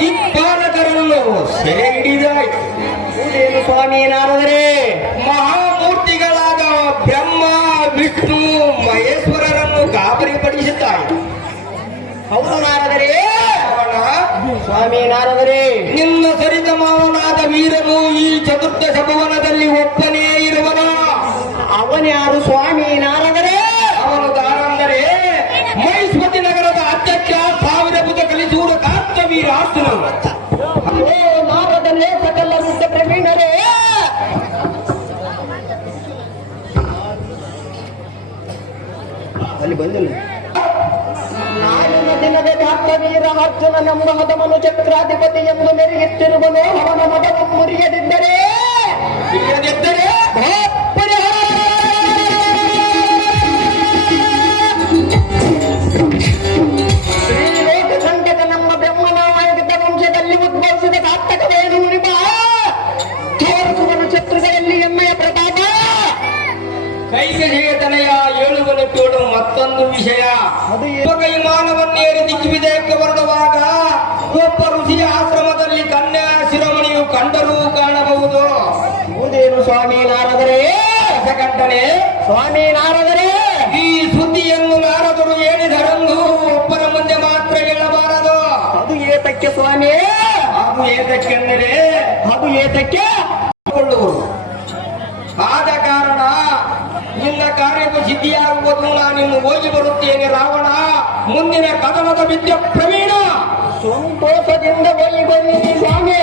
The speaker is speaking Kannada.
ದಿಕ್ಪಾಲಕರನ್ನು ಸೆರೆ ಹಿಡಿದಾಯಿತು. ಏನು ಸ್ವಾಮಿ ನಾರದರೆ? ಮಹಾಮೂರ್ತಿಗಳಾದ ಬ್ರಹ್ಮ ವಿಷ್ಣು ಮಹೇಶ್ವರರನ್ನು ಗಾಬರಿಪಡಿಸಿದ್ದಾಯಿತು. ಹೌದು ನಾರದರೆ. ಸ್ವಾಮಿ ನಾರದರೆ, ನಿನ್ನ ಸರಿತ ಮಾವನಾದ ವೀರನು ಈ ಚತುರ್ದಶ ಭುವನದಲ್ಲಿ ಒಬ್ಬನೇ ಇರುವನ. ಅವನ್ಯಾರು ಸ್ವಾಮಿ ನಾರದರೆ? ಅವನು ದಾರಂದರೆ ಮೈಸ್ಮತಿ ನಗರದ ಅಧ್ಯಕ್ಷ 1000 ಭುಜ ಕಲಿಸುವ ಕಾರ್ತವೀರಾರ್ಜುನ. ನಾರದಲ್ಲೇ ಸಕಲ ಯುದ್ಧ ಪ್ರವೀಣರೇ, ಅಲ್ಲಿ ಬಂದನು. ನಾಳಿನ ದಿನದ ಕಾರ್ತವೀರ ಅರ್ಜುನನೆಂಬ ಹದಮನು ಚಕ್ರಾಧಿಪತಿ ಎಂದು ಮೆರೆಯುತ್ತಿರುವನು. ಅವನ ಮದವನ್ನು ಮುರಿಯದಿದ್ದರೆ ಶ್ರೀಲೋಕ ಸಂಕಟ ನಮ್ಮ ಬ್ರಹ್ಮನಾಮಯುಕ್ತ ವಂಶದಲ್ಲಿ ಉದ್ಭವಿಸಿದ ಘಾತಕವೇನು ಮುರಿಬ ತೋರಿಸುವನು ಶತ್ರುಗಳಲ್ಲಿ ಹೆಮ್ಮೆಯ ಪ್ರತಾಪ. ಕೈಗೆಳೆಯತನೆಯ ಏಳುವನು ಕೇಳು ಮತ್ತೊಂದು ವಿಷಯ. ವಿಮಾನವನ್ನೇರಿ ದಿಗ್ವಿಜಯಕ್ಕೆ ಹೊರಡುವಾಗ ಒಬ್ಬ ಋಷಿಯ ಆಶ್ರಮದಲ್ಲಿ ಕನ್ಯಾ ಶಿರೋಮಣಿಯು ಕಂಡರೂ ಕಾಣಬಹುದು. ಹೌದೇನು ಸ್ವಾಮಿ ನಾರದರೆ? ಕಂಡನೆ ಸ್ವಾಮಿ ನಾರದರೆ, ಈ ಸುದ್ದಿಯನ್ನು ನಾರದರು ಹೇಳಿದರೆಂದು ಒಬ್ಬರ ಮುಂದೆ ಮಾತ್ರ ಹೇಳಬಾರದು. ಅದು ಏತಕ್ಕೆ ಸ್ವಾಮಿ? ಅದು ಏತಕ್ಕೆಂದರೆ ಅದು ಏತಕ್ಕೆ ಕೊಳ್ಳುವರು. ಆದ ಕಾರಣ ನಿನ್ನ ಕಾರ್ಯವು ಸಿದ್ಧಿಯಾಗುವುದು. ನಾನಿನ್ನು ಹೋಗಿ ಬರುತ್ತೇನೆ ರಾವಣ. ಮುಂದಿನ ಕದನದ ವಿದ್ಯೆ ಪ್ರವೀಣ. ಸಂತೋಷದಿಂದ ಹೋಗಿ ಬನ್ನಿ ಸ್ವಾಮಿ.